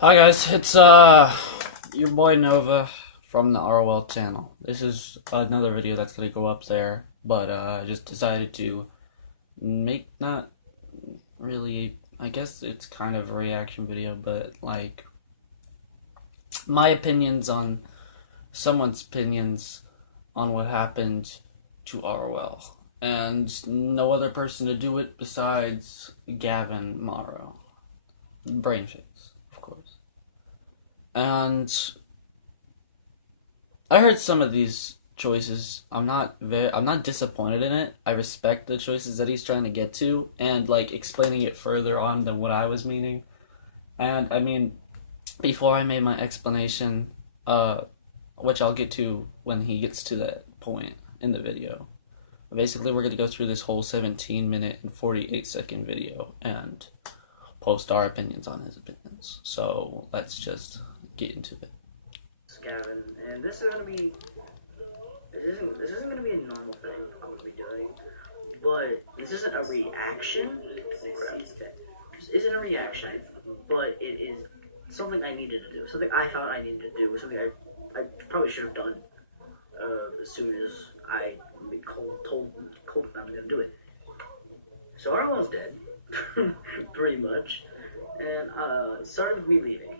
Hi guys, it's your boy Nova from the ROL channel. This is another video that's gonna go up there, but I just decided to make not really. I guess it's kind of a reaction video, but like my opinions on someone's opinions on what happened to ROL, and no other person to do it besides Gavin Morrow, Brainfix, of course. And I heard some of these choices. I'm not disappointed in it. I respect the choices that he's trying to get to and like explaining it further on than what I was meaning. And I mean, before I made my explanation, which I'll get to when he gets to that point in the video. Basically, we're going to go through this whole 17-minute and 48-second video and post our opinions on his opinions. So let's just get into it. Gavin, and this isn't gonna be a normal thing I'm gonna be doing, but this isn't a reaction. This isn't a reaction, but it is something I needed to do. Something I thought I needed to do. Something I probably should have done as soon as I told I'm gonna do it. So Arlo's dead, pretty much, and it started with me leaving.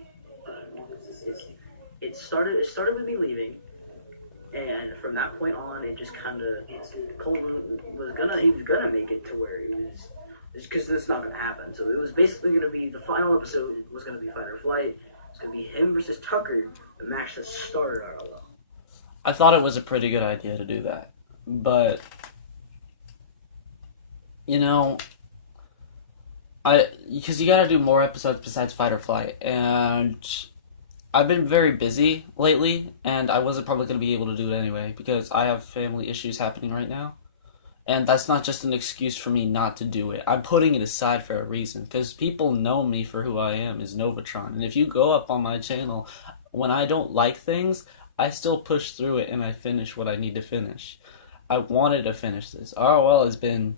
It started with me leaving, and from that point on, it just kind of Colton was gonna make it to where it was, because this is not gonna happen. So it was basically gonna be the final episode was gonna be Fight or Flight. It's gonna be him versus Tucker, the match that started ROL. I thought it was a pretty good idea to do that, but you know, because you gotta do more episodes besides Fight or Flight, and I've been very busy lately, and I wasn't probably going to be able to do it anyway because I have family issues happening right now. And that's not just an excuse for me not to do it. I'm putting it aside for a reason because people know me for who I am as Novatron. And if you go up on my channel, when I don't like things, I still push through it and I finish what I need to finish. I wanted to finish this. ROL has been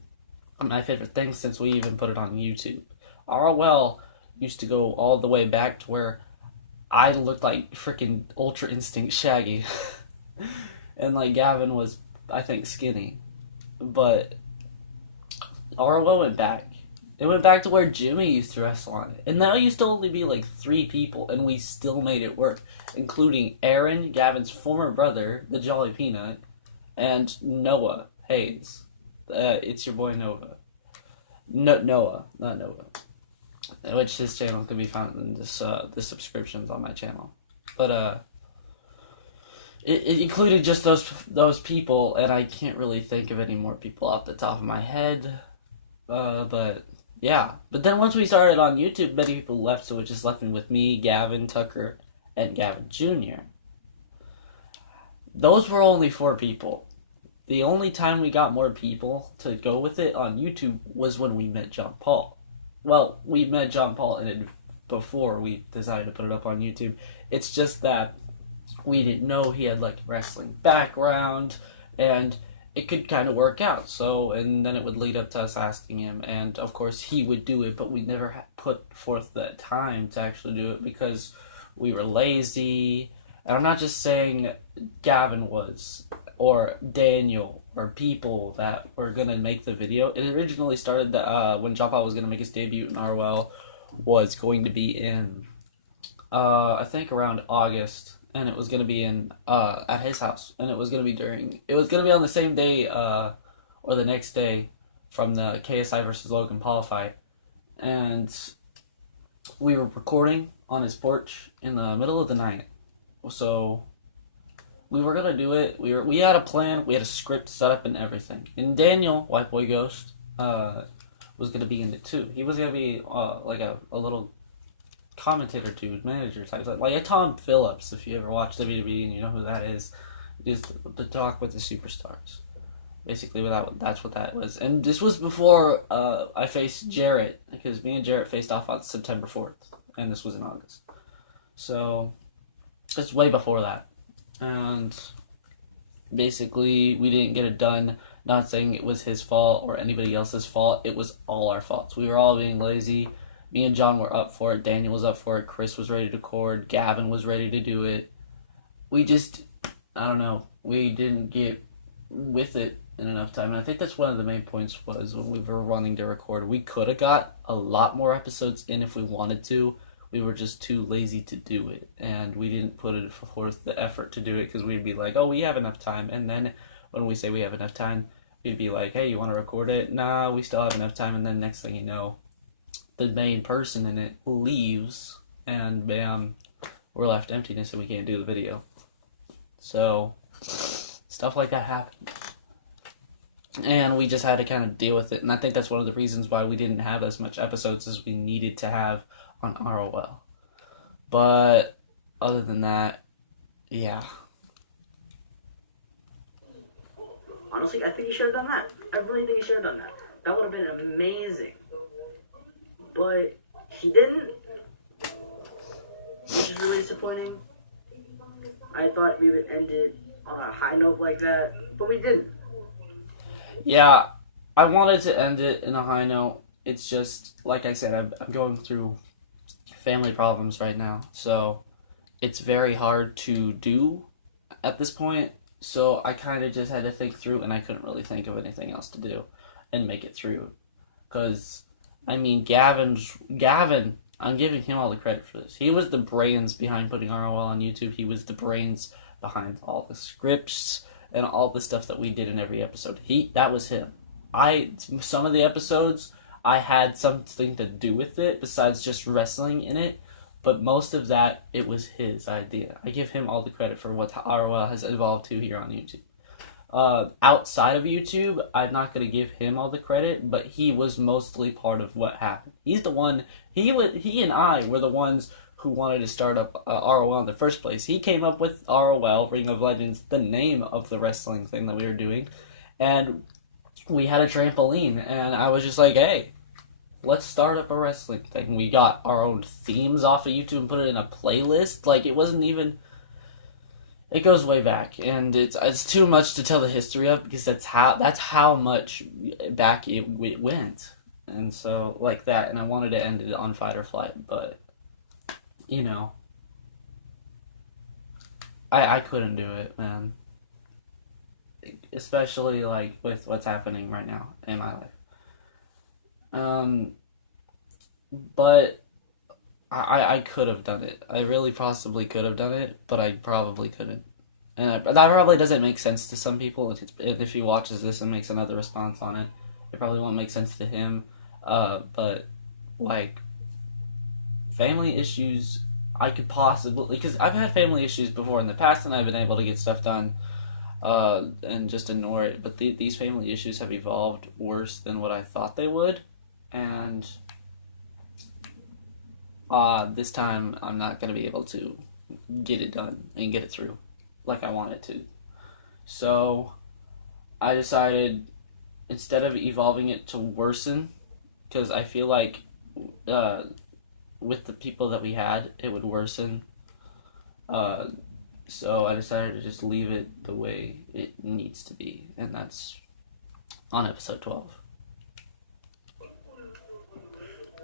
my favorite thing since we even put it on YouTube. ROL used to go all the way back to where I looked like freaking Ultra Instinct Shaggy. And like Gavin was, I think, skinny. But ROL went back. It went back to where Jimmy used to wrestle on it. And now used to only be like 3 people, and we still made it work. Including Aaron, Gavin's former brother, the Jolly Peanut, and Noah Hayes. It's your boy Nova. No, Noah, not Nova. Which his channel can be found in the subscriptions on my channel, but it included just those people, and I can't really think of any more people off the top of my head, but yeah. But then once we started on YouTube, many people left, so it just left me with me, Gavin, Tucker, and Gavin Jr. Those were only 4 people. The only time we got more people to go with it on YouTube was when we met John Paul. Well, we met John Paul before we decided to put it up on YouTube. It's just that we didn't know he had like a wrestling background, and it could kind of work out. So, and then it would lead up to us asking him, and of course he would do it, but we never put forth the time to actually do it because we were lazy. And I'm not just saying Gavin was, or Daniel, or people that were gonna make the video. It originally started when John Paul was gonna make his debut in ROL, was going to be in, I think around August, and it was gonna be in at his house, and it was gonna be on the same day, or the next day, from the KSI versus Logan Paul fight, and we were recording on his porch in the middle of the night, so we were gonna do it. We had a plan. We had a script set up and everything. And Daniel, White Boy Ghost, was gonna be in it too. He was gonna be like a little commentator dude, manager type, like a Tom Phillips. If you ever watch WWE and you know who that is the talk with the superstars. Basically, that's what that was. And this was before I faced Jarrett, because me and Jarrett faced off on September 4th, and this was in August. So it's way before that. And basically, we didn't get it done. Not saying it was his fault or anybody else's fault. It was all our faults. We were all being lazy, Me and John were up for it. Daniel was up for it. Chris was ready to record. Gavin was ready to do it. We just, I don't know, we didn't get with it in enough time. And I think that's one of the main points was when we were running to record. We could have got a lot more episodes in if we wanted to. We were just too lazy to do it. And we didn't put it forth the effort to do it because we'd be like, oh, we have enough time. And then when we say we have enough time, we'd be like, hey, you want to record it? Nah, we still have enough time. And then next thing you know, the main person in it leaves, and bam, we're left emptiness and we can't do the video. So, stuff like that happened. And we just had to kind of deal with it. And I think that's one of the reasons why we didn't have as much episodes as we needed to have on ROL. But, other than that, yeah. Honestly, I think he should have done that. I really think he should have done that. That would have been amazing. But he didn't, which is really disappointing. I thought we would end it on a high note like that, but we didn't. Yeah, I wanted to end it in a high note. It's just, like I said, I'm going through family problems right now, so it's very hard to do at this point. So I kind of just had to think through, and I couldn't really think of anything else to do and make it through. Because, I mean, Gavin, I'm giving him all the credit for this. He was the brains behind putting ROL on YouTube. He was the brains behind all the scripts and all the stuff that we did in every episode. That was him. Some of the episodes, I had something to do with it besides just wrestling in it. But most of that, it was his idea. I give him all the credit for what ROL has evolved to here on YouTube. Outside of YouTube, I'm not going to give him all the credit, but he was mostly part of what happened. He's the one, he and I were the ones who wanted to start up ROL in the first place. He came up with ROL, Ring of Legends, the name of the wrestling thing that we were doing, and we had a trampoline, and I was just like, hey, let's start up a wrestling thing. We got our own themes off of YouTube and put it in a playlist. Like, it wasn't even... It goes way back, and it's too much to tell the history of because that's how much back it went, and so like that. And I wanted to end it on Fight or Flight, but you know, I couldn't do it, man. Especially like with what's happening right now in my life. But I could have done it. I really possibly could have done it, but I probably couldn't. And that probably doesn't make sense to some people. If he watches this and makes another response on it, it probably won't make sense to him. But, like, family issues, I could possibly... Because I've had family issues before in the past, and I've been able to get stuff done and just ignore it. But these family issues have evolved worse than what I thought they would. And... this time I'm not going to be able to get it done and get it through like I want it to. So I decided instead of evolving it to worsen, because I feel like with the people that we had, it would worsen. So I decided to just leave it the way it needs to be, and that's on episode 12.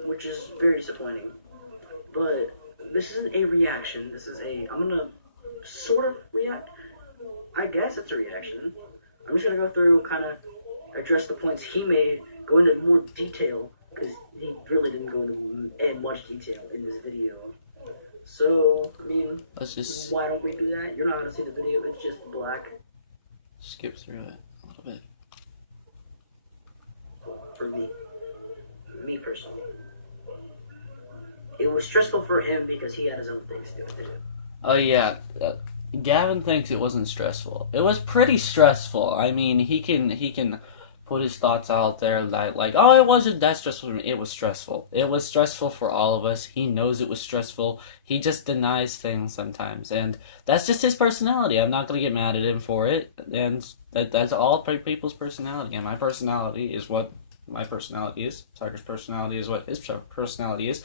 Which is very disappointing. But this isn't a reaction. I'm gonna sort of react. I guess it's a reaction. I'm just gonna go through and kind of address the points he made, go into more detail, because he really didn't go into much detail in this video. So, I mean, why don't we do that? You're not gonna see the video, it's just black. Skip through it a little bit. For me personally. It was stressful for him because he had his own things to do. Oh yeah, Gavin thinks it wasn't stressful. It was pretty stressful. I mean, he can put his thoughts out there that like, oh, it wasn't that stressful for me. It was stressful. It was stressful for all of us. He knows it was stressful. He just denies things sometimes, and that's just his personality. I'm not gonna get mad at him for it, and that's all people's personality. And my personality is what my personality is. Tiger's personality is what his personality is.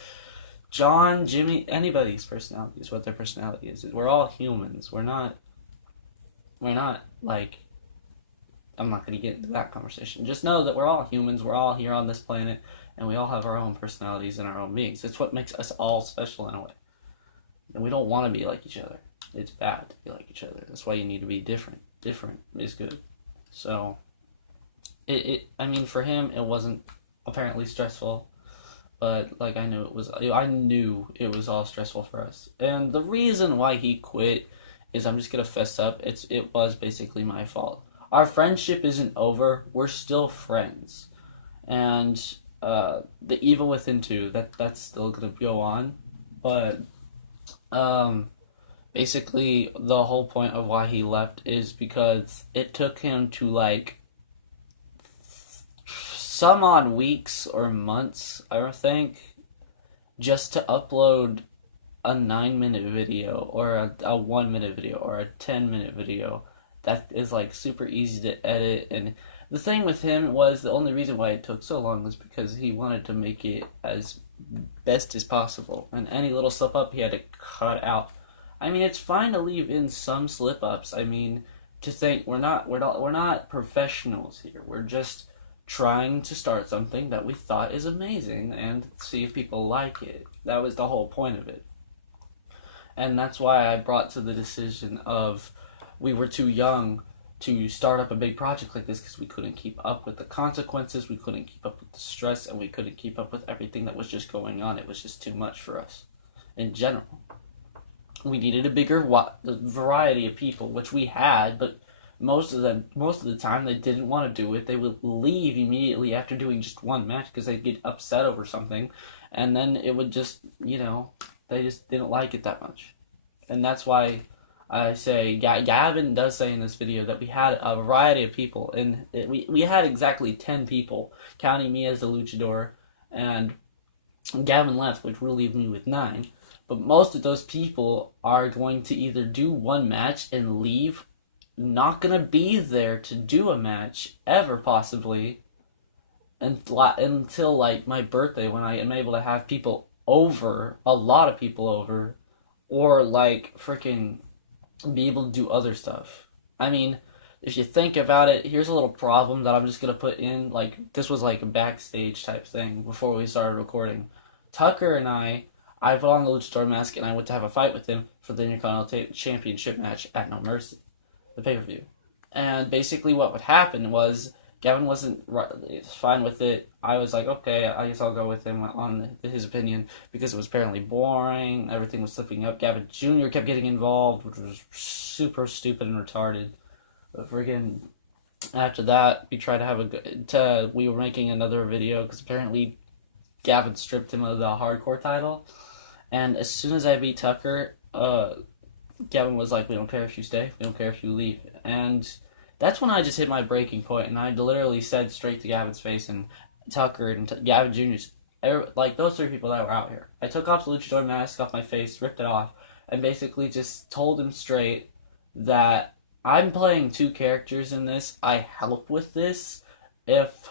John, Jimmy, anybody's personality is what their personality is. We're all humans. We're not like, I'm not going to get into that conversation. Just know that we're all humans. We're all here on this planet, and we all have our own personalities and our own beings. It's what makes us all special in a way. And we don't want to be like each other. It's bad to be like each other. That's why you need to be different. Different is good. So, I mean, for him, it wasn't apparently stressful, but like I knew it was all stressful for us. And the reason why he quit is, I'm just gonna fess up. It was basically my fault. Our friendship isn't over. We're still friends, and the evil within too. That's still gonna go on, but um, basically the whole point of why he left is because it took him to like some odd weeks or months, I think, just to upload a 9-minute video or a 1-minute video or a 10-minute video that is like super easy to edit. And the thing with him was, the only reason why it took so long was because he wanted to make it as best as possible, and any little slip up he had to cut out. I mean, it's fine to leave in some slip ups. I mean, to think we're not professionals here. We're just trying to start something that we thought is amazing and see if people like it. That was the whole point of it. And that's why I brought to the decision of, we were too young to start up a big project like this, because we couldn't keep up with the consequences, we couldn't keep up with the stress, and we couldn't keep up with everything that was just going on. It was just too much for us in general. We needed a bigger variety of people, which we had, but most of the time they didn't want to do it. They would leave immediately after doing just one match because they'd get upset over something, and then it would just, they just didn't like it that much. And that's why I say, Gavin does say in this video that we had a variety of people, and we had exactly 10 people, counting me as the luchador, and Gavin left, which will leave me with 9. But most of those people are going to either do one match and leave, not gonna be there to do a match ever, possibly, until like my birthday, when I am able to have people over, a lot of people over, or like freaking be able to do other stuff. I mean, if you think about it, here's a little problem that I'm just gonna put in. Like, this was like a backstage type thing before we started recording. Tucker and I put on the luchador mask and I went to have a fight with him for the Intercontinental Championship match at No Mercy, the pay-per-view. And basically what would happen was, Gavin wasn't fine with it. I was like, okay, I guess I'll go with him on his opinion, because it was apparently boring, everything was slipping up. Gavin Jr. kept getting involved, which was super stupid and retarded. But friggin', after that, we tried to have we were making another video, because apparently Gavin stripped him of the hardcore title. And as soon as I beat Tucker, Gavin was like, we don't care if you stay, we don't care if you leave. And that's when I just hit my breaking point, and I literally said straight to Gavin's face, and Tucker and Gavin Jr., like those 3 people that were out here. I took off the luchador mask off my face, ripped it off, and basically just told him straight that I'm playing 2 characters in this. I help with this if,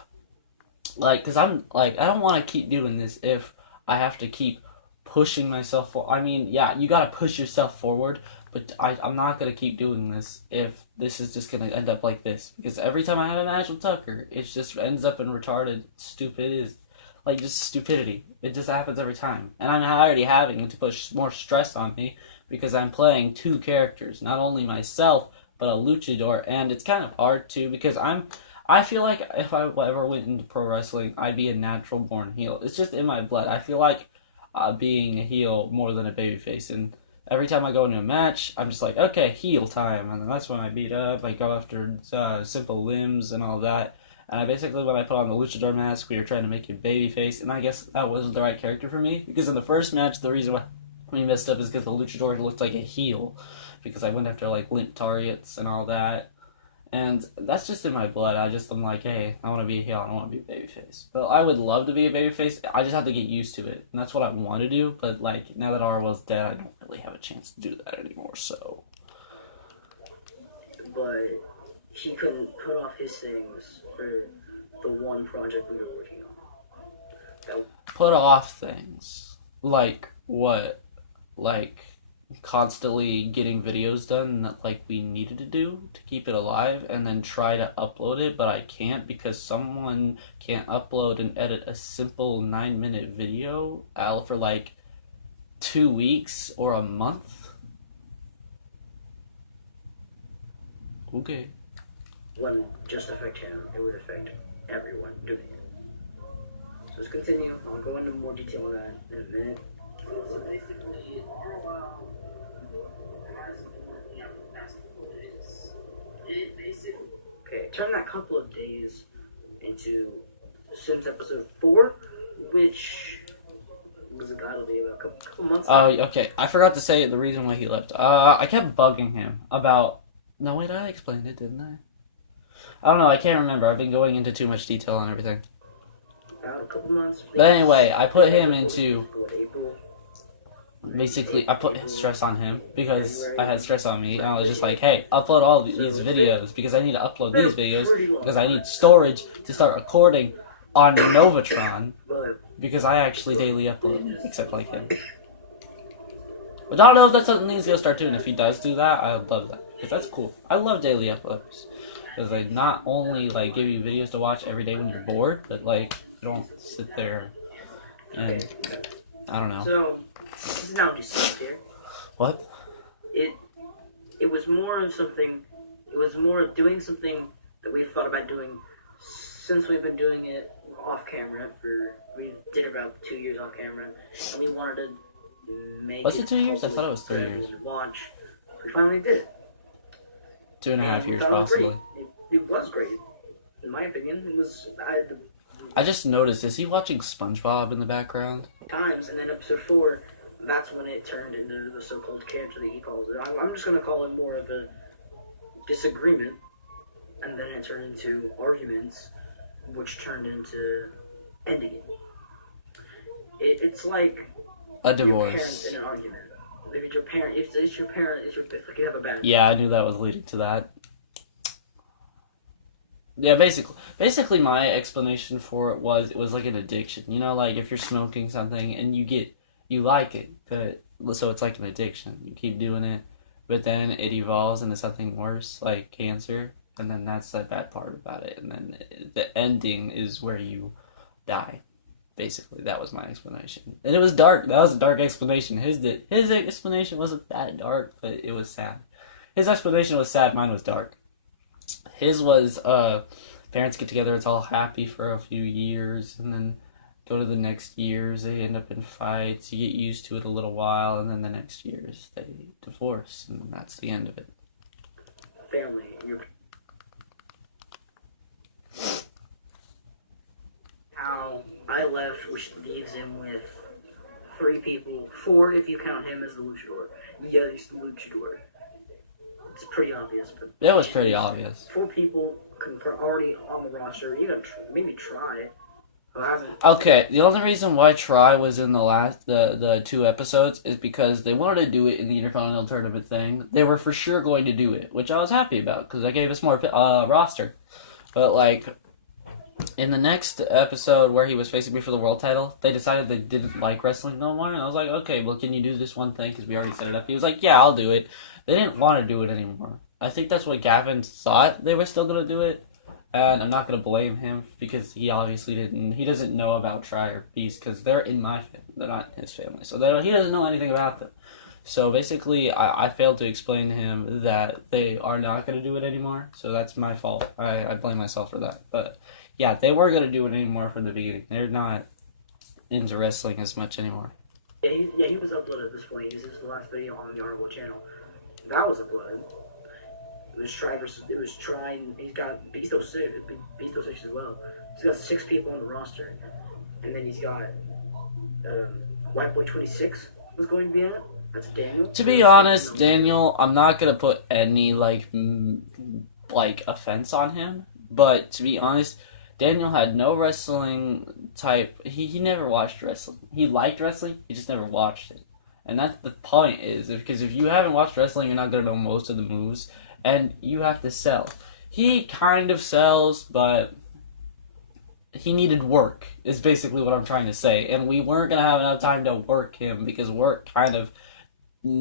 like, because I'm, like, I don't want to keep doing this if I have to keep pushing myself forward. I mean, yeah, you gotta push yourself forward, but I'm not gonna keep doing this if this is just gonna end up like this. Because every time I have a match with Tucker, it just ends up in retarded, just stupidity. It just happens every time. And I'm already having to push more stress on me, because I'm playing 2 characters, not only myself, but a luchador. And it's kind of hard too, because I feel like if I ever went into pro wrestling, I'd be a natural born heel. It's just in my blood. I feel like being a heel more than a babyface, and every time I go into a match, I'm just like, okay, heel time, and then that's when I beat up. I go after simple limbs and all that. And I basically, when I put on the luchador mask, we were trying to make you babyface, and I guess that wasn't the right character for me, because in the first match, the reason why we messed up is because the luchador looked like a heel, because I went after like limp targets and all that. And that's just in my blood. I'm like, hey, I want to be a heel, I don't want to be a babyface. But I would love to be a babyface. I just have to get used to it. And that's what I want to do. But, like, now that ROL's dead, I don't really have a chance to do that anymore, so. But he couldn't put off his things for the one project we were working on. Put off things? Like what? Like constantly getting videos done that like we needed to do to keep it alive, and then try to upload it, but I can't because someone can't upload and edit a simple 9-minute video out for like 2 weeks or a month. Okay. Wouldn't just affect him, it would affect everyone doing it. So let's continue. I'll go into more detail on that in a minute. So basically, ROL has it basically. Okay, turn that couple of days into Sims episode 4, which was gotta be about a couple months Oh, ago. okay. I forgot to say the reason why he left. I kept bugging him about. No, wait, I explained it, didn't I? I don't know. I can't remember. I've been going into too much detail on everything. About a couple months. But anyway, I put him into. April. Basically, I put stress on him because I had stress on me, and I was just like, "Hey, upload all these videos because I need to upload these videos because I need storage to start recording on Novatron because I actually daily upload, except like him." But I don't know if that's something he's gonna start doing. If he does do that, I would love that because that's cool. I love daily uploads because they not only like give you videos to watch every day when you're bored, but like you don't sit there and I don't know. So this is now just here. What? It was more of something. It was more of doing something that we've thought about doing since we've been doing it off camera. We did it about 2 years off camera, and we wanted to make. Was it 2 years? I thought it was 3 years. Watch. We finally did it. 2.5 years, Thought it was great. possibly. It was great, in my opinion. It was. I just noticed, is he watching SpongeBob in the background? Times, and then episode 4, that's when it turned into the so-called character that he calls it. I'm just going to call it more of a disagreement, and then it turned into arguments, which turned into ending it. It's like A your parents divorce. in an argument. If it's your parent, if like you have a bad. Yeah, I knew that was leading to that. Yeah, basically my explanation for it was like an addiction. You know, like if you're smoking something and you like it, but so it's like an addiction. You keep doing it, but then it evolves into something worse, like cancer, and then that's the bad part about it. And then the ending is where you die. Basically, that was my explanation, and it was dark. That was a dark explanation. His explanation wasn't that dark, but it was sad. His explanation was sad. Mine was dark. His was parents get together, it's all happy for a few years, and then go to the next years, they end up in fights, you get used to it a little while, and then the next years they divorce, and that's the end of it. Family. How I left, which leaves him with 3 people. 4 if you count him as the luchador. Yeah, he's the luchador. It's pretty obvious, but It was pretty obvious. 4 people already on the roster. You know, maybe try. Who hasn't? Okay, the only reason why Try was in the 2 episodes is because they wanted to do it in the Intercontinental Tournament thing. They were for sure going to do it, which I was happy about because that gave us more roster. But like in the next episode where he was facing me for the world title, they decided they didn't like wrestling no more, and I was like, okay, well, can you do this one thing because we already set it up? He was like, yeah, I'll do it. They didn't want to do it anymore. I think that's what Gavin thought they were still going to do it. And I'm not going to blame him because he obviously didn't. He doesn't know about Try or Peace because they're in my family. They're not his family. So he doesn't know anything about them. So basically, I failed to explain to him that they are not going to do it anymore. So that's my fault. I blame myself for that. But yeah, they weren't going to do it anymore from the beginning. They're not into wrestling as much anymore. Yeah, he was uploaded at this point. This is the last video on the ROL channel. That was uploaded. It was Try, and he's got Beasto 6 as well. He's got 6 people on the roster. And then he's got White Boy 26 was going to be in it. That's Daniel. To be honest, Daniel, I'm not going to put any, like offense on him. But to be honest, Daniel had no wrestling type. He never watched wrestling. He liked wrestling, he just never watched it. And that's the point because if you haven't watched wrestling, you're not going to know most of the moves. And you have to sell. He kind of sells, but he needed work, is basically what I'm trying to say. And we weren't going to have enough time to work him because work kind of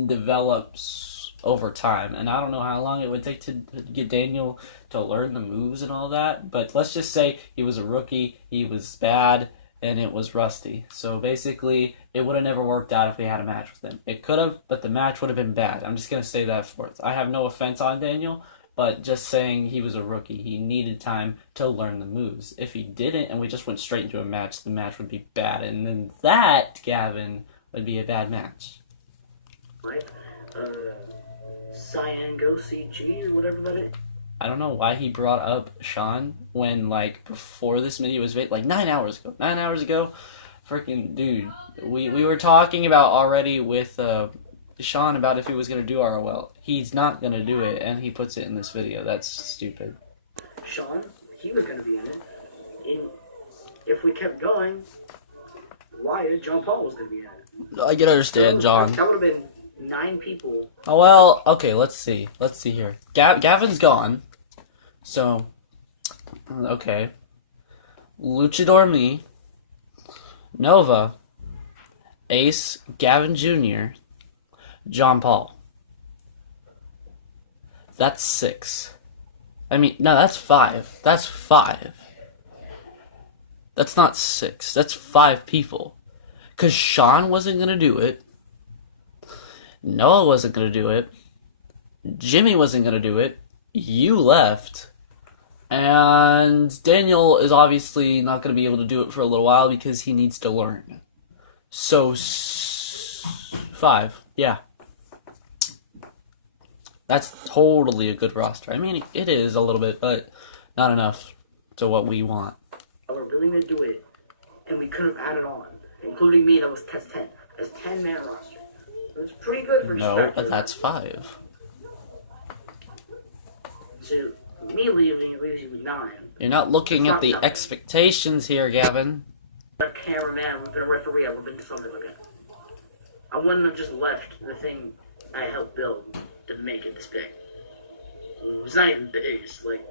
develops over time, and I don't know how long it would take to get Daniel to learn the moves and all that. But let's just say he was a rookie, he was bad, and it was rusty. So basically, it would have never worked out if we had a match with him. It could have, but the match would have been bad. I'm just gonna say that forth. I have no offense on Daniel, but just saying he was a rookie. He needed time to learn the moves. If he didn't, and we just went straight into a match, the match would be bad, and then that, Gavin, would be a bad match. Right? Cyan Go CG or whatever that is. I don't know why he brought up Sean when, like, before this video was made, like 9 hours ago. 9 hours ago, freaking dude. We were talking about already with Sean about if he was gonna do ROL. He's not gonna do it, and he puts it in this video. That's stupid. Sean, he was gonna be in it. If we kept going, Wyatt, John Paul was gonna be in it. I can understand, John. That would have been 9 people. Oh, well, okay, let's see. Let's see here. Gavin's gone. So, okay. Luchador me, Nova, Ace, Gavin Jr., John Paul. That's 6. I mean, no, that's 5. That's 5. That's not 6. That's 5 people. Because Sean wasn't going to do it. Noah wasn't going to do it. Jimmy wasn't going to do it. You left. And Daniel is obviously not going to be able to do it for a little while because he needs to learn. So, 5. Yeah. That's totally a good roster. I mean, it is a little bit, but not enough to what we want. We're willing to do it, and we could have added on, including me, that was test 10. That's 10-man roster. It's pretty good for No, that's 5. So, me leaving leaves you with 9. You're not looking at the expectations here, Gavin. A cameraman, I would have been a referee, I would have been something like that. I wouldn't have just left the thing I helped build to make it this big. It was not even big, it's like,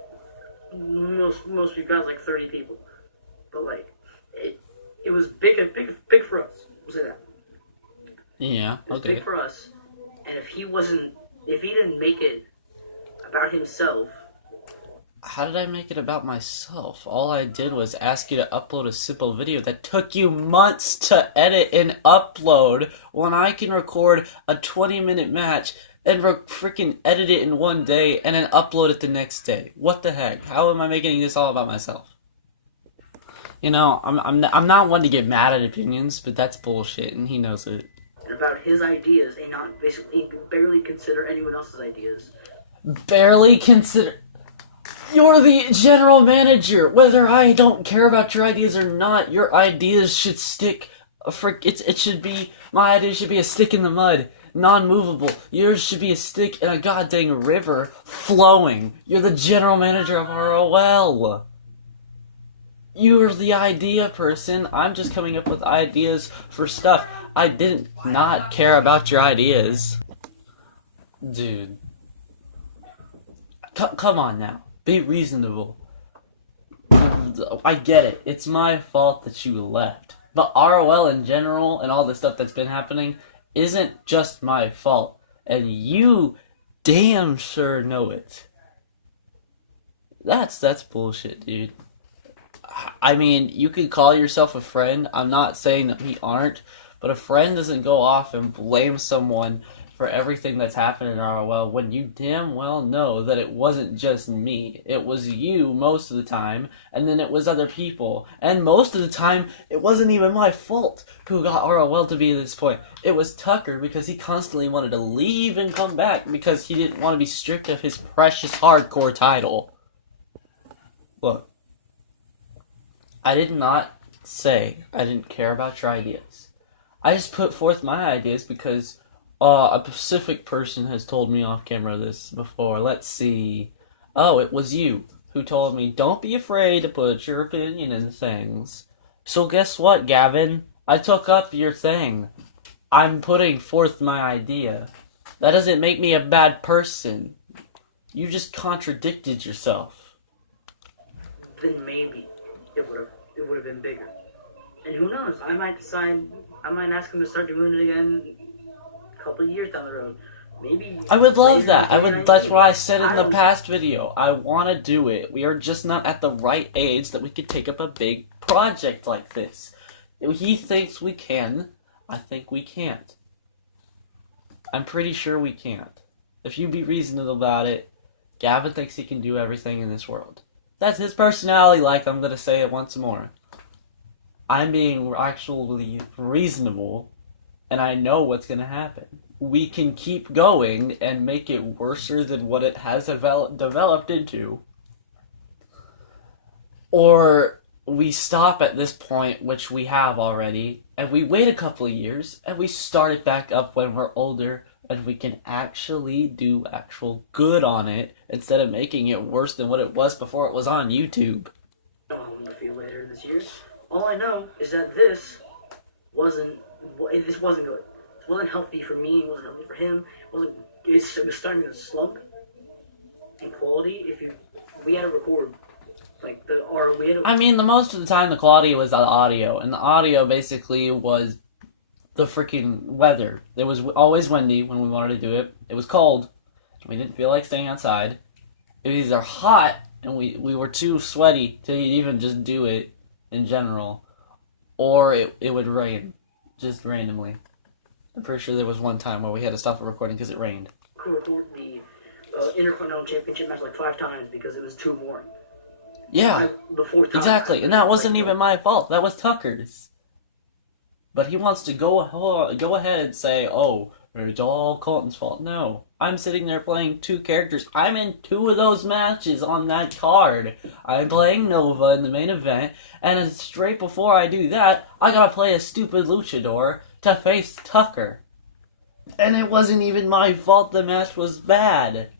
most of you guys like 30 people. But like, it was big for us. We'll say that. Yeah, It was okay. big for us, and if he didn't make it about himself. How did I make it about myself? All I did was ask you to upload a simple video that took you months to edit and upload when I can record a 20-minute match and freaking edit it in one day and then upload it the next day. What the heck? How am I making this all about myself? You know, I'm not one to get mad at opinions, but that's bullshit, and he knows it. About his ideas and not basically barely consider anyone else's ideas. Barely consider. You're the general manager. Whether I don't care about your ideas or not, your ideas should stick. It should be, my idea should be a stick in the mud, non-movable. Yours should be a stick in a goddamn river, flowing. You're the general manager of ROL. You're the idea person. I'm just coming up with ideas for stuff. I didn't not care about your ideas. Dude. Come on now. Be reasonable. I get it. It's my fault that you left. But ROL in general and all the stuff that's been happening isn't just my fault. And you damn sure know it. That's bullshit, dude. I mean, you could call yourself a friend. I'm not saying that we aren't. But a friend doesn't go off and blame someone for everything that's happened in ROL when you damn well know that it wasn't just me. It was you most of the time, and then it was other people. And most of the time, it wasn't even my fault who got ROL to be at this point. It was Tucker because he constantly wanted to leave and come back because he didn't want to be stripped of his precious hardcore title. Look, I did not say I didn't care about your ideas. I just put forth my ideas because a specific person has told me off camera this before. Let's see. Oh, it was you who told me, don't be afraid to put your opinion in things. So guess what, Gavin? I took up your thing. I'm putting forth my idea. That doesn't make me a bad person. You just contradicted yourself. Then maybe it would have been bigger. And who knows? I might ask him to start doing it again couple of years down the road, maybe I would love later that. in 2019, That's what I said in I the don't- past video. I want to do it. We are just not at the right age that we could take up a big project like this. He thinks we can. I think we can't. I'm pretty sure we can't. If you be reasonable about it, Gavin thinks he can do everything in this world. That's his personality, like I'm gonna say it once more. I'm being actually reasonable, and I know what's gonna happen. We can keep going and make it worse than what it has developed into. Or we stop at this point, which we have already, and we wait a couple of years, and we start it back up when we're older, and we can actually do actual good on it, instead of making it worse than what it was before it was on YouTube. I don't know how I'm gonna feel later this year. All I know is that this wasn't good. This wasn't healthy for me. It wasn't healthy for him. It was starting to slump in quality. We had to record like I mean, the most of the time the quality was the audio, and the audio basically was the freaking weather. It was always windy when we wanted to do it. It was cold. We didn't feel like staying outside. It was either hot, and we were too sweaty to even just do it in general, or it would rain, just randomly. I'm pretty sure there was one time where we had to stop the recording because it rained. We recorded the Intercontinental Championship match like 5 times because it was too boring. Yeah, The 4th time, exactly, and that wasn't even my fault. That was Tucker's. But he wants to go ahead and say, "Oh, it's all Colton's fault." No, I'm sitting there playing 2 characters. I'm in 2 of those matches on that card. I'm playing Nova in the main event, and straight before I do that, I gotta play a stupid luchador to face Tucker. And it wasn't even my fault the match was bad.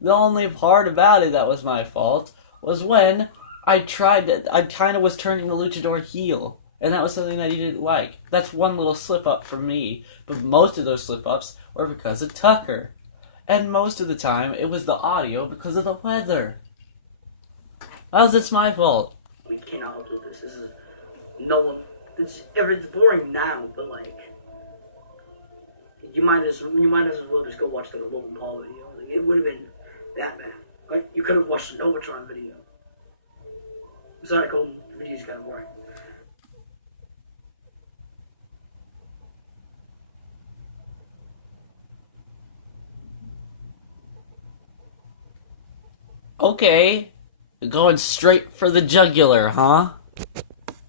The only part about it that was my fault was when I kind of was turning the luchador heel. And that was something that he didn't like. That's one little slip-up from me. But most of those slip-ups were because of Tucker. And most of the time, it was the audio because of the weather. How's this my fault? We cannot upload this. This is no one. It's boring now, but like you might as well just go watch the Logan Paul video. Like, it would have been that bad. Like you could have watched the Novatron video. Sorry, Colton. The video's kind of boring. Okay, going straight for the jugular, huh?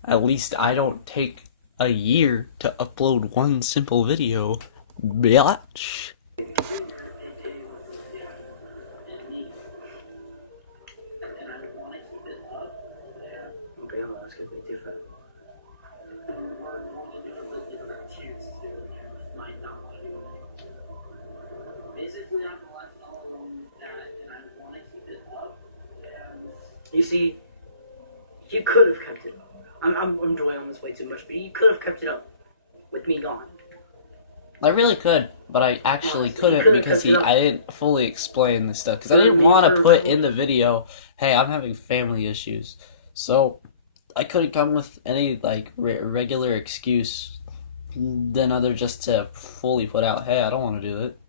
At least I don't take a year to upload one simple video, bitch. Okay, hold on, that's gonna be different. You see, you could have kept it up. I'm dwelling on this way too much, but you could have kept it up with me gone. I really could, but I actually couldn't because I didn't fully explain this stuff. Because I didn't want to put in the video, hey, I'm having family issues. So I couldn't come with any like regular excuse than other just to fully put out, hey, I don't want to do it.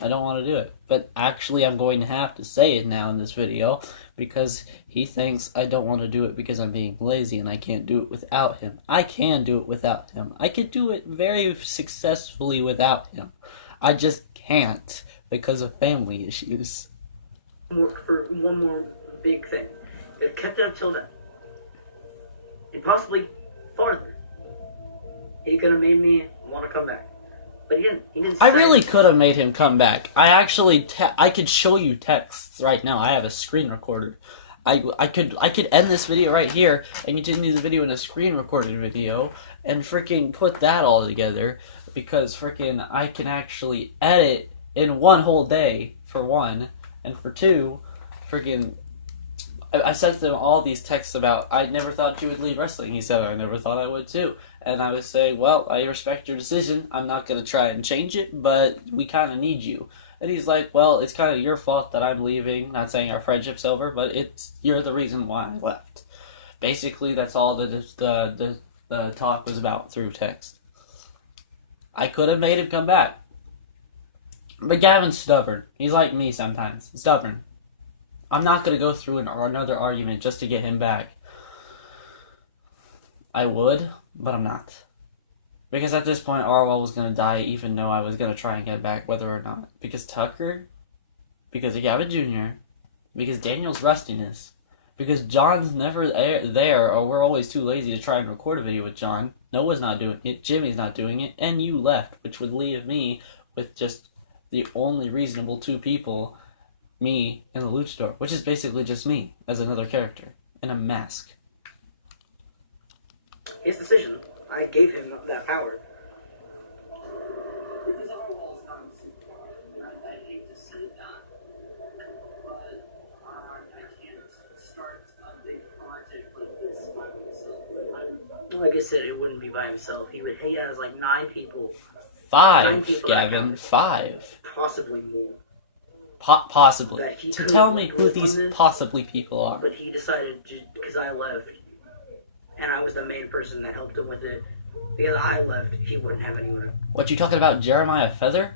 I don't want to do it. But actually I'm going to have to say it now in this video because he thinks I don't want to do it because I'm being lazy and I can't do it without him. I can do it without him. I could do it very successfully without him. I just can't because of family issues. For one more big thing. You could have kept it up till then. And possibly farther. He could have made me want to come back. But he didn't I really could have made him come back. I actually, I could show you texts right now. I have a screen recorder. I could end this video right here and continue the video in a screen recorded video and freaking put that all together because freaking I can actually edit in one whole day for one, and for two, freaking I sent them all these texts about I never thought you would leave wrestling. He said I never thought I would too. And I was saying, well, I respect your decision. I'm not going to try and change it, but we kind of need you. And he's like, well, it's kind of your fault that I'm leaving. Not saying our friendship's over, but you're the reason why I left. Basically, that's all the talk was about through text. I could have made him come back. But Gavin's stubborn. He's like me sometimes. Stubborn. I'm not gonna go through another argument just to get him back. I would, but I'm not. Because at this point, ROL was gonna die even though I was gonna try and get back whether or not. Because Tucker, because of Gavin Jr., because Daniel's rustiness, because John's never there, or we're always too lazy to try and record a video with John. Noah's not doing it, Jimmy's not doing it, and you left, which would leave me with just the only reasonable two people, me and the luchador, which is basically just me as another character in a mask. His decision. I gave him that power. Like I said, it wouldn't be by himself. He has like 9 people. 5, Gavin, 5. Possibly more. Possibly. To tell me who these possibly people are. But he decided, because I left, and I was the main person that helped him with it, because I left, he wouldn't have anyone. What, you talking about Jeremiah Feather?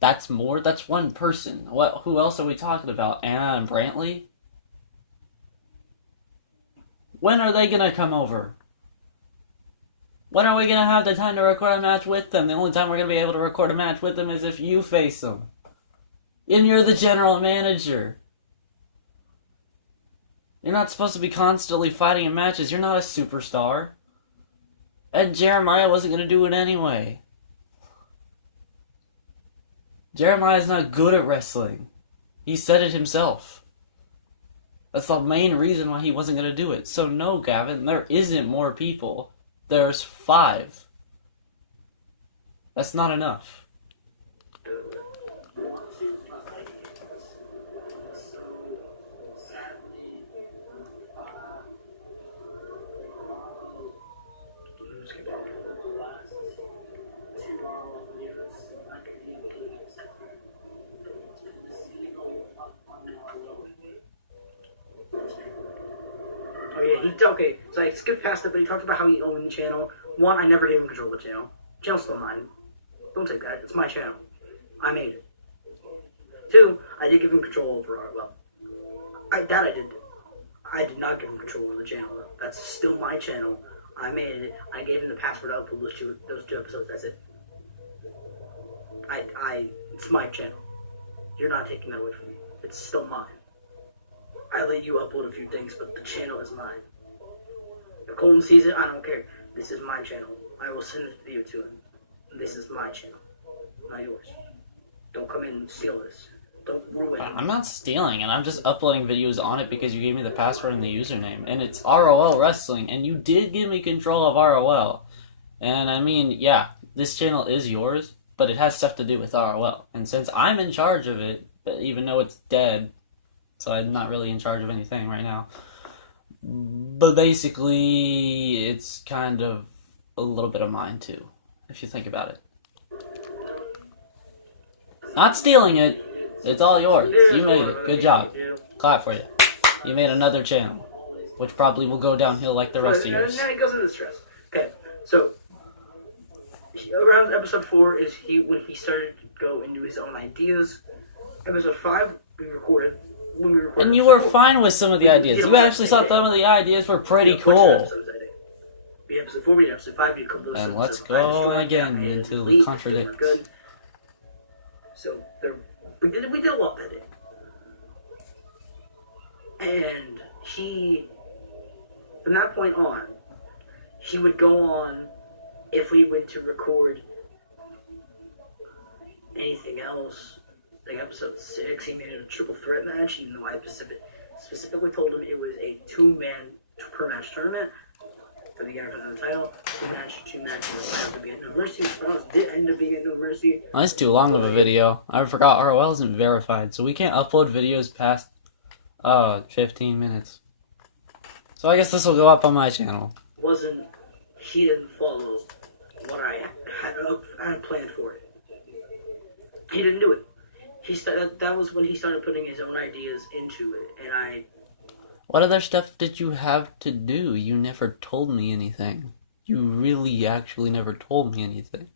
That's more? That's one person. Who else are we talking about? Anna and Brantley? When are they gonna come over? When are we gonna have the time to record a match with them? The only time we're gonna be able to record a match with them is if you face them. And you're the general manager. You're not supposed to be constantly fighting in matches. You're not a superstar. And Jeremiah wasn't going to do it anyway. Jeremiah's not good at wrestling. He said it himself. That's the main reason why he wasn't going to do it. So no, Gavin, there isn't more people. There's 5. That's not enough. Okay, so I skipped past it, but he talked about how he owned the channel. 1, I never gave him control of the channel. Channel's still mine. Don't take that. It's my channel. I made it. 2, I did give him control over ROL. I did not give him control over the channel, though. That's still my channel. I made it. I gave him the password to upload those two episodes. That's it. It's my channel. You're not taking that away from me. It's still mine. I let you upload a few things, but the channel is mine. If Colton sees it, I don't care. This is my channel. I will send this video to him. This is my channel, not yours. Don't come in and steal this. Don't ruin it. I'm not stealing it. I'm just uploading videos on it because you gave me the password and the username. And it's ROL Wrestling, and you did give me control of ROL. And I mean, yeah, this channel is yours, but it has stuff to do with ROL. And since I'm in charge of it, but even though it's dead, so I'm not really in charge of anything right now. But basically, it's kind of a little bit of mine too, if you think about it. Not stealing it. It's all yours. You made it. Good job. Clap for you. You made another channel, which probably will go downhill like the rest of yours. Now he goes into stress. Okay, so around episode 4 is when he started to go into his own ideas. Episode 5 we recorded. And you were fine with some of the ideas. You actually thought some of the ideas were pretty cool. We had episode 4, we had episode 5, we had a couple of and let's go again into the contradict. So we did a lot that day. And from that point on, he would go on, if we went to record anything else, like episode 6, he made it a triple threat match, even though I specifically told him it was a 2-man per match tournament for the Intercontinental title. 2 matches. I have to be at No Mercy. Else did end up being at No Mercy. Well, that's too long of a video. I forgot ROL isn't verified, so we can't upload videos past 15 minutes. So I guess this will go up on my channel. He didn't follow what I had planned for it. He didn't do it. That was when he started putting his own ideas into it, and What other stuff did you have to do? You never told me anything. You really actually never told me anything.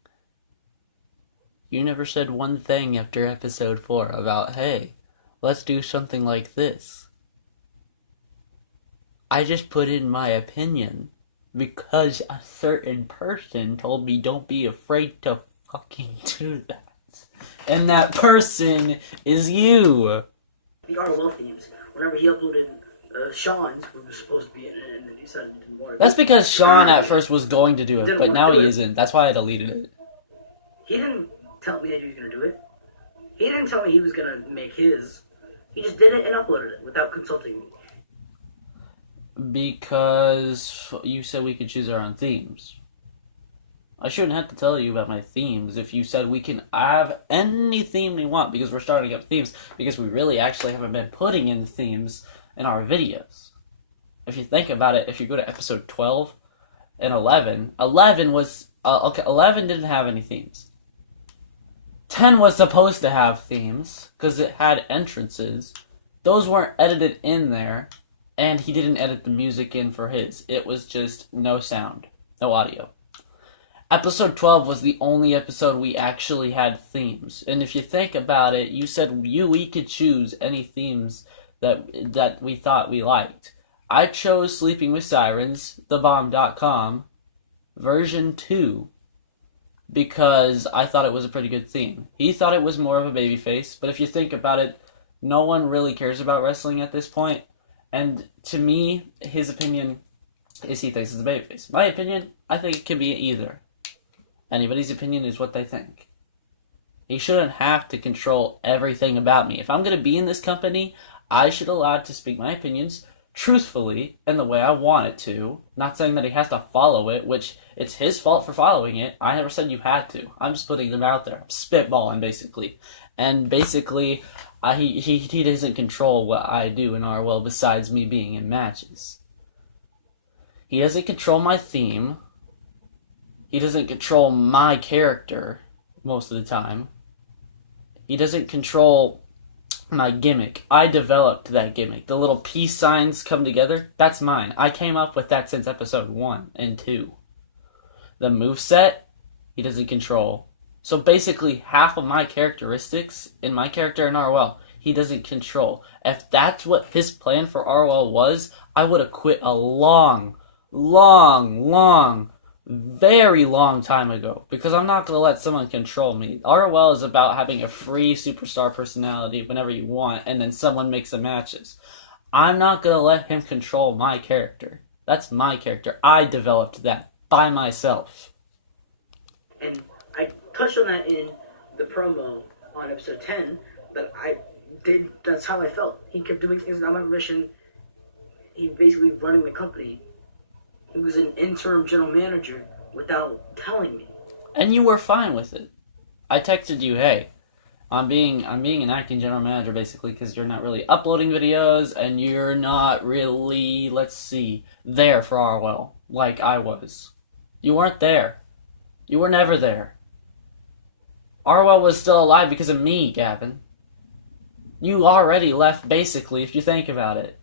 You never said one thing after episode 4 about, hey, let's do something like this. I just put in my opinion because a certain person told me don't be afraid to fucking do that. And that person is you. The ROL themes, whenever he uploaded Sean's, who was supposed to be in it, and then he decided it didn't work. That's because Sean at first was going to do it, but now he isn't. That's why I deleted it. He didn't tell me that he was going to do it. He didn't tell me he was going to make his. He just did it and uploaded it without consulting me. Because you said we could choose our own themes. I shouldn't have to tell you about my themes if you said we can have any theme we want, because we're starting up themes, because we really actually haven't been putting in themes in our videos. If you think about it, if you go to episode 12 and 11, 11 was, 11 didn't have any themes. 10 was supposed to have themes, because it had entrances. Those weren't edited in there, and he didn't edit the music in for his. It was just no sound, no audio. Episode 12 was the only episode we actually had themes. And if you think about it, you said we could choose any themes that we thought we liked. I chose Sleeping with Sirens, thebomb.com, version 2, because I thought it was a pretty good theme. He thought it was more of a babyface, but if you think about it, no one really cares about wrestling at this point. And to me, his opinion is he thinks it's a babyface. My opinion, I think it can be either. Anybody's opinion is what they think. He shouldn't have to control everything about me. If I'm going to be in this company, I should allow to speak my opinions truthfully and the way I want it to. Not saying that he has to follow it, which it's his fault for following it. I never said you had to. I'm just putting them out there. I'm spitballing, basically. And basically, he doesn't control what I do in ROL besides me being in matches. He doesn't control my theme. He doesn't control my character most of the time. He doesn't control my gimmick. I developed that gimmick. The little peace signs come together, that's mine. I came up with that since episode 1 and 2. The moveset, he doesn't control. So basically, half of my characteristics in my character in ROL, he doesn't control. If that's what his plan for ROL was, I would have quit a very long time ago, because I'm not going to let someone control me. ROL is about having a free superstar personality whenever you want, and then someone makes the matches. I'm not going to let him control my character. That's my character. I developed that by myself. And I touched on that in the promo on episode 10, that that's how I felt. He kept doing things without my permission. He basically running the company. He was an interim general manager without telling me. And you were fine with it. I texted you, hey, I'm being an acting general manager basically because you're not really uploading videos and you're not really, there for ROL like I was. You weren't there. You were never there. ROL was still alive because of me, Gavin. You already left basically if you think about it.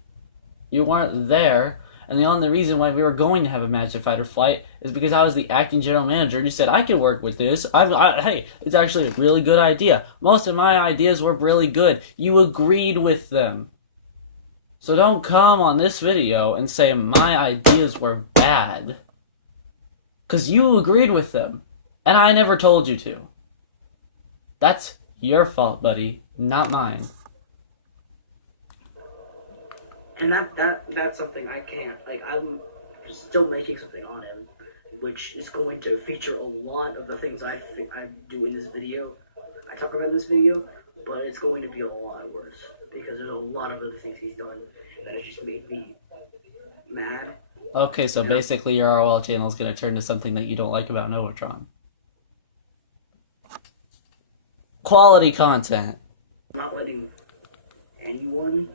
You weren't there. And the only reason why we were going to have a match at Fight or Flight is because I was the acting general manager, and you said, I can work with this. Hey, it's actually a really good idea. Most of my ideas were really good. You agreed with them. So don't come on this video and say my ideas were bad. Because you agreed with them. And I never told you to. That's your fault, buddy, not mine. And that's something I can't, I'm still making something on him, which is going to feature a lot of the things I do in this video. I talk about in this video, but it's going to be a lot worse, because there's a lot of other things he's done that has just made me mad. Okay, so basically your ROL channel is going to turn to something that you don't like about Novatron. Quality content. I'm not letting anyone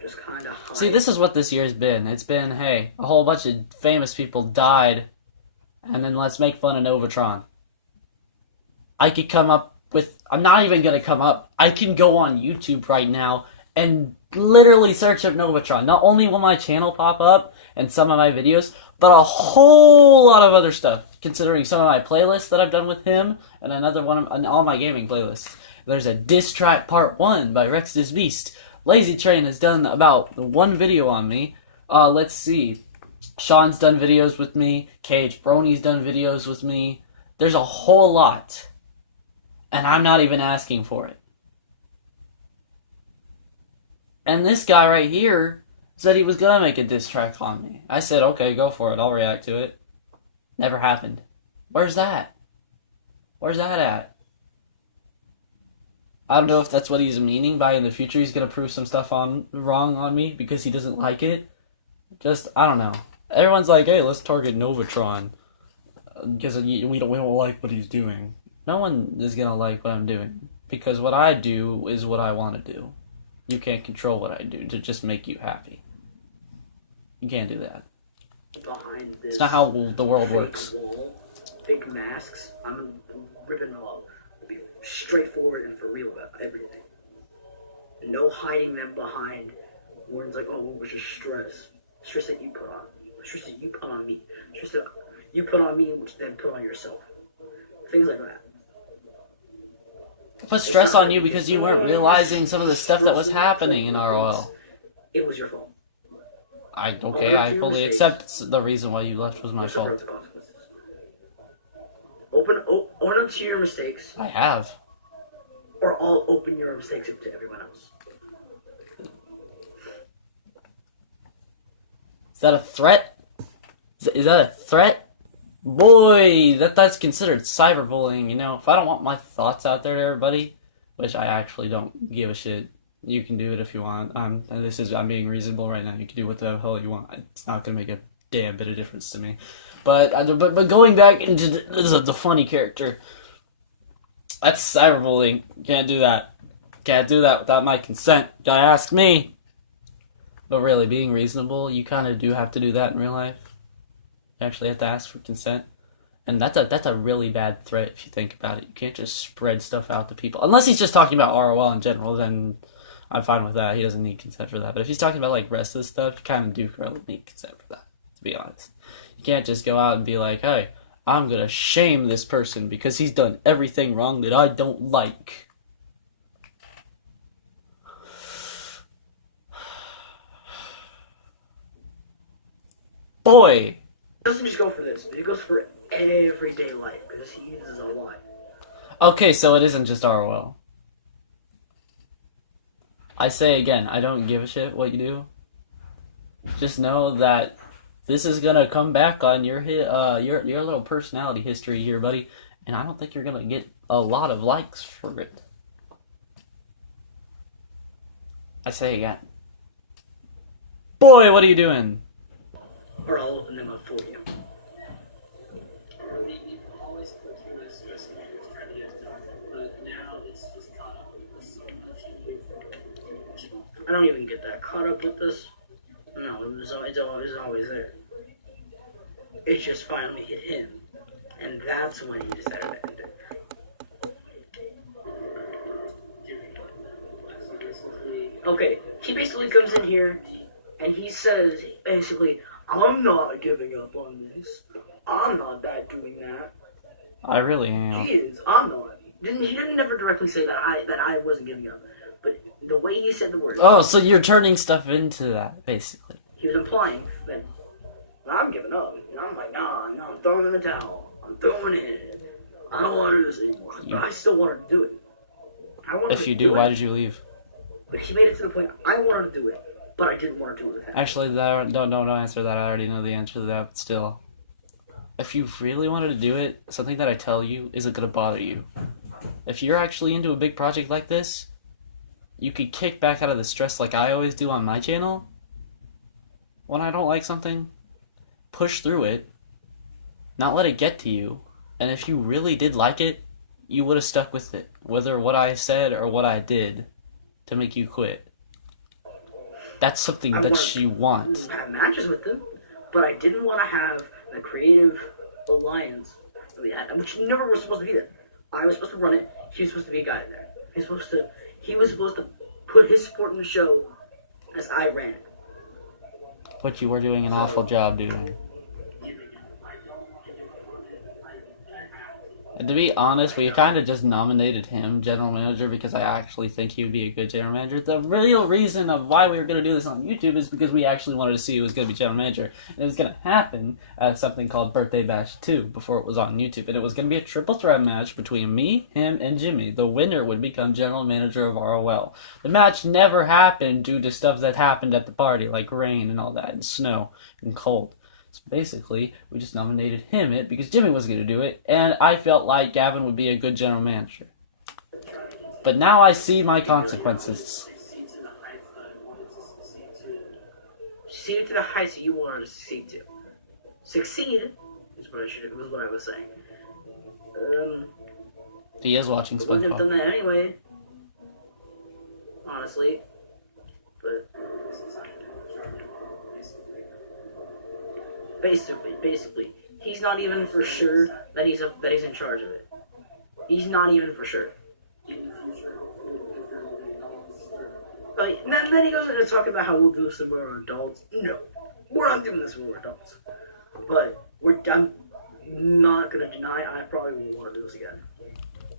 just kind of hide. See, this is what this year's been. It's been, hey, a whole bunch of famous people died, and then let's make fun of Novatron. I could come up with... I'm not even going to come up. I can go on YouTube right now and literally search up Novatron. Not only will my channel pop up and some of my videos, but a whole lot of other stuff. considering some of my playlists that I've done with him, and another one on all my gaming playlists. There's a diss track part 1 by Rex This Beast. Lazy Train has done about 1 video on me. Let's see. Sean's done videos with me. Cage Brony's done videos with me. There's a whole lot. And I'm not even asking for it. And this guy right here said he was gonna make a diss track on me. I said, okay, go for it. I'll react to it. Never happened. Where's that? Where's that at? I don't know if that's what he's meaning by in the future he's gonna prove some stuff wrong on me because he doesn't like it. Just, I don't know. Everyone's like, hey, let's target Novatron. Because we don't like what he's doing. No one is gonna like what I'm doing. Because what I do is what I want to do. You can't control what I do to just make you happy. You can't do that. Behind this, it's not how the world works. Wall, fake masks. I'm ripping them off. Be straightforward and for real about everything. No hiding them behind words like, "Oh, what was your stress? Stress that you put on, stress that you put on me, stress that you put on me, which then put on yourself." Things like that. I put stress on you because you weren't realizing some of the stuff that was happening in ROL. It was your fault. I fully accept the reason why you left was my fault. Own up to your mistakes. I have. Or I'll open your mistakes up to everyone else. Is that a threat? Is that a threat? Boy, that's considered cyberbullying, you know? If I don't want my thoughts out there to everybody, which I actually don't give a shit, you can do it if you want. I'm being reasonable right now. You can do what the hell you want. It's not gonna make a damn bit of difference to me. But going back into the funny character, that's cyberbullying. Can't do that. Can't do that without my consent. Gotta ask me. But really, being reasonable, you kind of do have to do that in real life. You actually have to ask for consent. And that's a really bad threat if you think about it. You can't just spread stuff out to people. Unless he's just talking about ROL in general, then I'm fine with that. He doesn't need consent for that. But if he's talking about like rest of the stuff, you kind of do really need consent for that, to be honest. You can't just go out and be like, hey, I'm going to shame this person because he's done everything wrong that I don't like. Boy! He doesn't just go for this, but he goes for everyday life because he uses a lot. Okay, so it isn't just ROL. I say again, I don't give a shit what you do. Just know that this is gonna come back on your little personality history here, buddy, and I don't think you're gonna get a lot of likes for it. I say again. Boy, what are you doing? Or I'll open them up for you. I don't even get that caught up with this. No, it's always there. It just finally hit him. And that's when he decided to end it. Okay, he basically comes in here and he says, basically, I'm not giving up on this. I'm not doing that. I really am. He is. I'm not. He didn't never directly say that I wasn't giving up. But the way he said the words. Oh, so you're turning stuff into that, basically. He was implying that I'm giving up. And I'm like, nah, I'm throwing in the towel. I'm throwing it in. I don't want to do this anymore. But I still wanted to do it. If you do, why did you leave? But he made it to the point I wanted to do it, but I didn't want to do it with him. Actually, don't answer that. I already know the answer to that, but still. If you really wanted to do it, something that I tell you isn't going to bother you. If you're actually into a big project like this, you could kick back out of the stress like I always do on my channel. When I don't like something, push through it, not let it get to you. And if you really did like it, you would have stuck with it, whether what I said or what I did to make you quit. That's something that you want. I have matches with them, but I didn't want to have the creative alliance that we had, which never was supposed to be there. I was supposed to run it. He was supposed to be a guy there. He was supposed to put his support in the show as I ran it. But you were doing an awful job doing. And to be honest, we kind of just nominated him general manager because I actually think he would be a good general manager. The real reason of why we were going to do this on YouTube is because we actually wanted to see who was going to be general manager. And it was going to happen at something called Birthday Bash 2 before it was on YouTube. And it was going to be a triple threat match between me, him, and Jimmy. The winner would become general manager of ROL. The match never happened due to stuff that happened at the party, like rain and all that, and snow and cold. So basically, we just nominated him because Jimmy was going to do it, and I felt like Gavin would be a good general manager. But now I see my consequences. Succeed to the heights that you wanted to succeed to. Succeed was what I was saying. He is watching I wouldn't have done SpongeBob. that anyway. Honestly. But basically, he's not even for sure that he's in charge of it. He's not even for sure. Then he goes into talk about how we'll do this when we're adults. No, we're not doing this when we're adults. But I'm not gonna deny I probably won't want to do this again.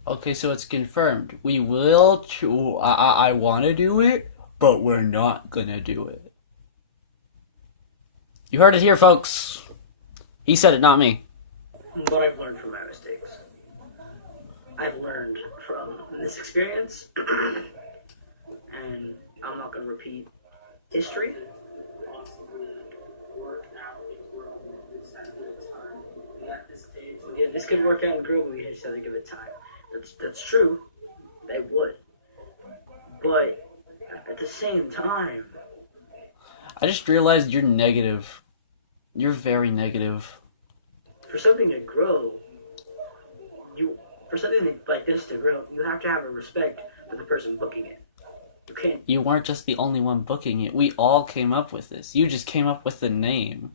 Okay, so it's confirmed. We will. I want to do it, but we're not gonna do it. You heard it here, folks. He said it, not me. But I've learned from my mistakes. I've learned from this experience, and I'm not going to repeat history. Yeah, this could work out in girl, but we just have to give it time. That's true. They would. But at the same time, I just realized you're negative. You're very negative. for something to grow, for something like this to grow, you have to have a respect for the person booking it. You can't. You weren't just the only one booking it. We all came up with this. You just came up with the name.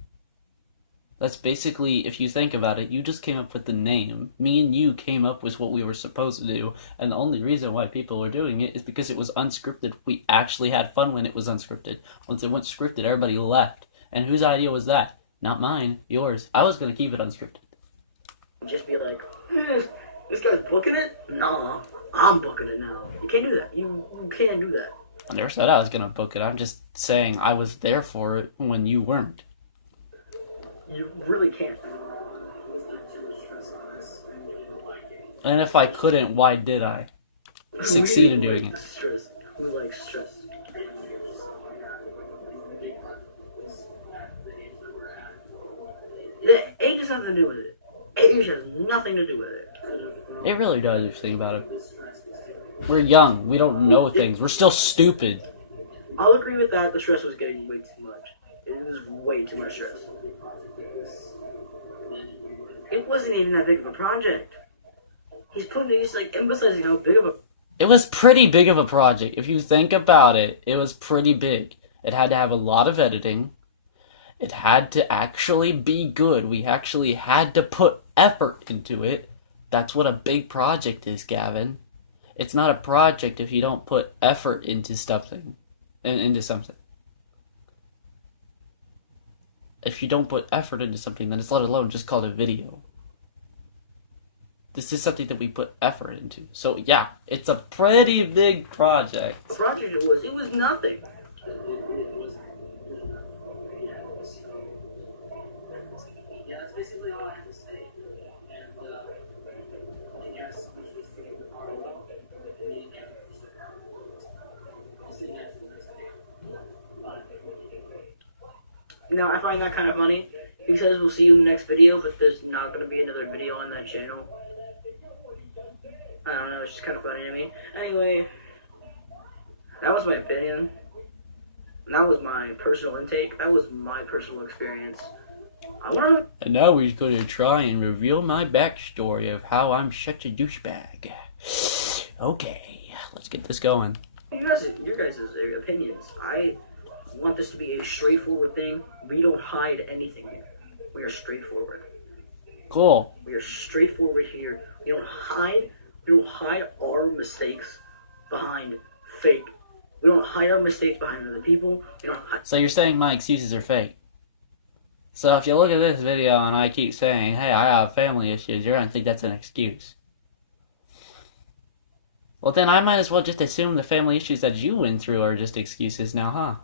That's basically, if you think about it, you just came up with the name. Me and you came up with what we were supposed to do, and the only reason why people were doing it is because it was unscripted. We actually had fun when it was unscripted. Once it went scripted, everybody left. And whose idea was that? Not mine, yours. I was going to keep it unscripted. Just be like, this guy's booking it? Nah, I'm booking it now. You can't do that. You can't do that. I never said I was going to book it. I'm just saying I was there for it when you weren't. You really can't. And if I couldn't, why did I succeed in doing it? Stress. We like stress. Age has nothing to do with it. Age has nothing to do with it. It really does if you think about it. We're young. We don't know things. We're still stupid. I'll agree with that. The stress was getting way too much. It was way too much stress. It wasn't even that big of a project. He's like emphasizing how big of a... It was pretty big of a project. If you think about it, it was pretty big. It had to have a lot of editing. It had to actually be good. We actually had to put effort into it. That's what a big project is, Gavin. It's not a project if you don't put effort into something. If you don't put effort into something, then it's let alone just called a video. This is something that we put effort into. So yeah, it's a pretty big project. The project it was nothing. Yeah, that's basically all I have to say. And I guess I'm supposed to give the ROL. Me and Gavin for sure. I'll see you guys in the next video. Bye. Now, I find that kind of funny. He says we'll see you in the next video, but there's not going to be another video on that channel. I don't know, it's just kind of funny to me. Anyway, that was my opinion. That was my personal intake. That was my personal experience. And now we're going to try and reveal my backstory of how I'm such a douchebag. Okay, let's get this going. Your guys' opinions. I want this to be a straightforward thing. We don't hide anything here. We are straightforward. Cool. We are straightforward here. We don't hide our mistakes behind fake. We don't hide our mistakes behind other people. We don't hide. So you're saying my excuses are fake? So if you look at this video and I keep saying, hey, I have family issues, you're gonna think that's an excuse. Well, then I might as well just assume the family issues that you went through are just excuses now, huh?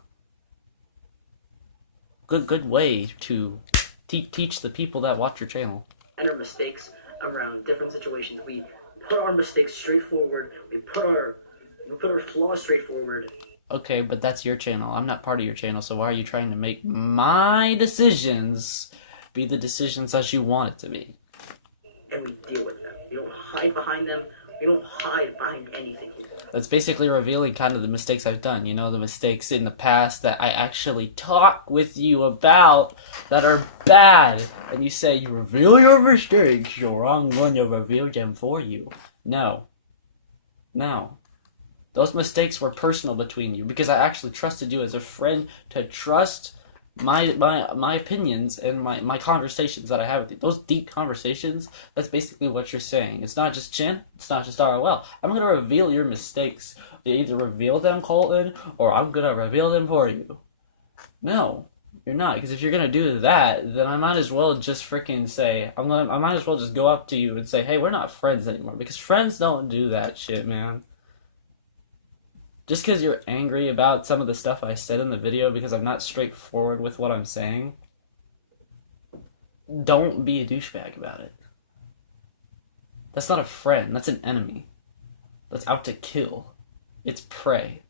Good way to teach the people that watch your channel. And our mistakes around different situations. We put our mistakes straight forward. We put our flaws straight forward. Okay, but that's your channel. I'm not part of your channel, so why are you trying to make my decisions be the decisions as you want it to be? And we deal with them. We don't hide behind them. We don't hide behind anything. That's basically revealing kind of the mistakes I've done. You know, the mistakes in the past that I actually talk with you about that are bad. And you say, you reveal your mistakes, or I'm going to reveal them for you. No. No. Those mistakes were personal between you because I actually trusted you as a friend to trust my opinions and my conversations that I have with you. Those deep conversations, that's basically what you're saying. It's not just Chin, it's not just ROL. I'm going to reveal your mistakes. You either reveal them, Colton, or I'm going to reveal them for you. No, you're not. Because if you're going to do that, then I might as well just freaking say, I might as well just go up to you and say, hey, we're not friends anymore. Because friends don't do that shit, man. Just because you're angry about some of the stuff I said in the video because I'm not straightforward with what I'm saying, don't be a douchebag about it. That's not a friend, that's an enemy. That's out to kill. It's prey.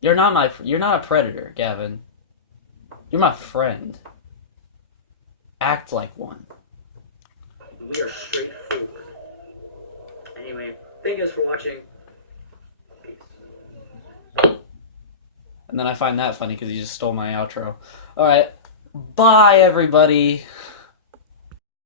You're not a predator, Gavin. You're my friend. Act like one. We are straightforward. Anyway, thank you guys for watching. And then I find that funny because you just stole my outro. Alright, bye everybody.